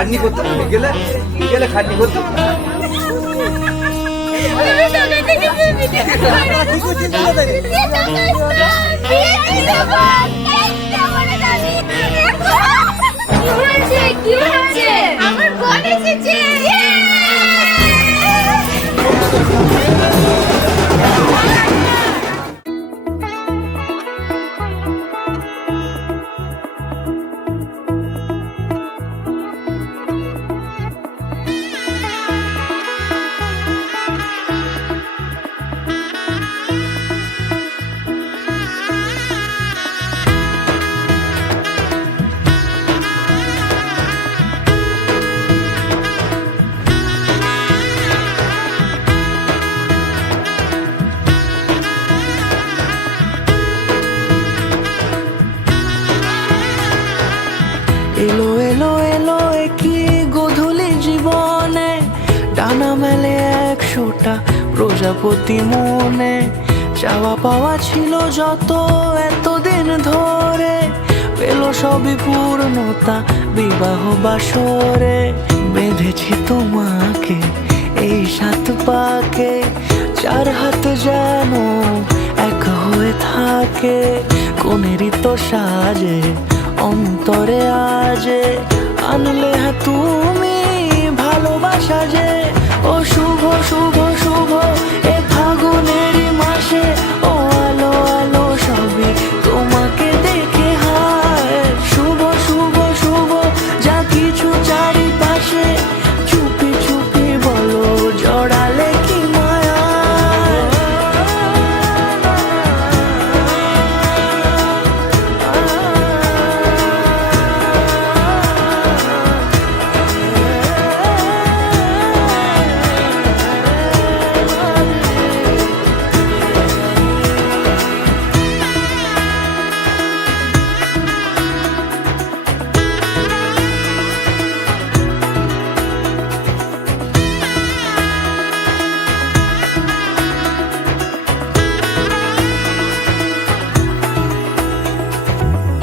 খাটনি করতো, বিকেলে বিকেলে খাটনি করতো। কি হয়েছে? আমার বোন এসেছে। এলো এলো এলো কি গোধূলি জীবনে, ডানা মেলে 100টা প্রজাপতি মনে। চাওয়া পাওয়া ছিল যত এতদিন ধরে, পেল সবই পূর্ণতা বিবাহ বাসরে। বেঁধেছি তোমাকে এই 7 পাকে, 4 হাত যেন এক হয়ে থাকে। কোনেরই তো সাজে অন্তরে আজে, আনলে হ্যাঁ তুমি ভালোবাসা যে। ও শুভ শুভ শুভ এ ফাগুনেরই মাসে, ও আলো আলো সবই তোমাকে দেখে হায়। শুভ শুভ শুভ যা কিছু চারিপাশে, চুপি চুপি বলো জড়ালে কি মায়া।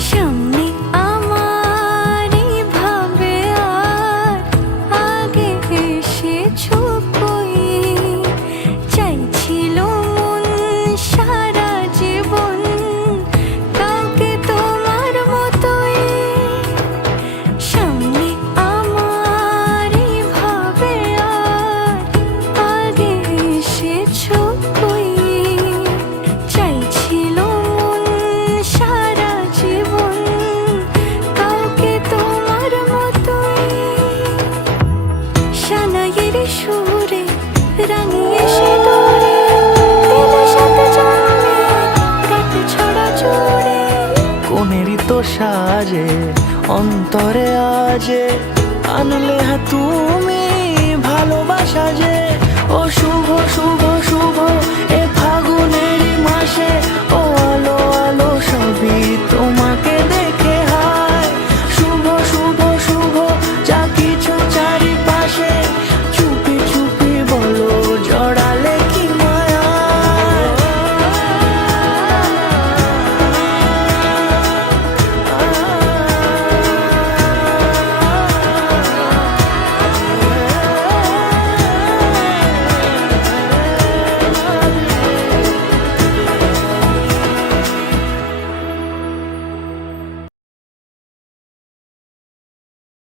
সামনে আমার ভাবে আর আগে এসেছো কই, চাইছিল মন সারা জীবন কাউকে তোমার মতোই। সামনে আমার ভাবে আর আগে এসেছো কই, চাইছিল মন সারা জীবন কাউকে তোমার মতোই। সানাইয়ের সুরে রাঙিয়ে সে দরে, দিলের সাথে জমে রাত ছড়া জোরে। কোনেরই তো সাজে অন্তরে আজে, আনলে হ্যাঁ তুমি ভালোবাসা যে। ও শুভ শুভ